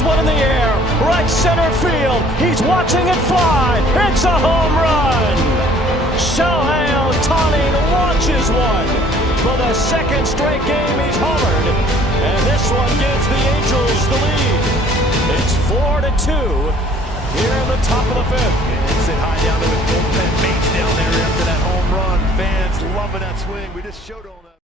This one in the air, right center field. He's watching it fly. It's a home run. Shohei Ohtani launches one. For the second straight game, he's homered. And this one gives the Angels the lead. It's 4-2 here in the top of the fifth. And sit high down to his bullpen mates down there after that home run. Fans loving that swing. We just showed on that.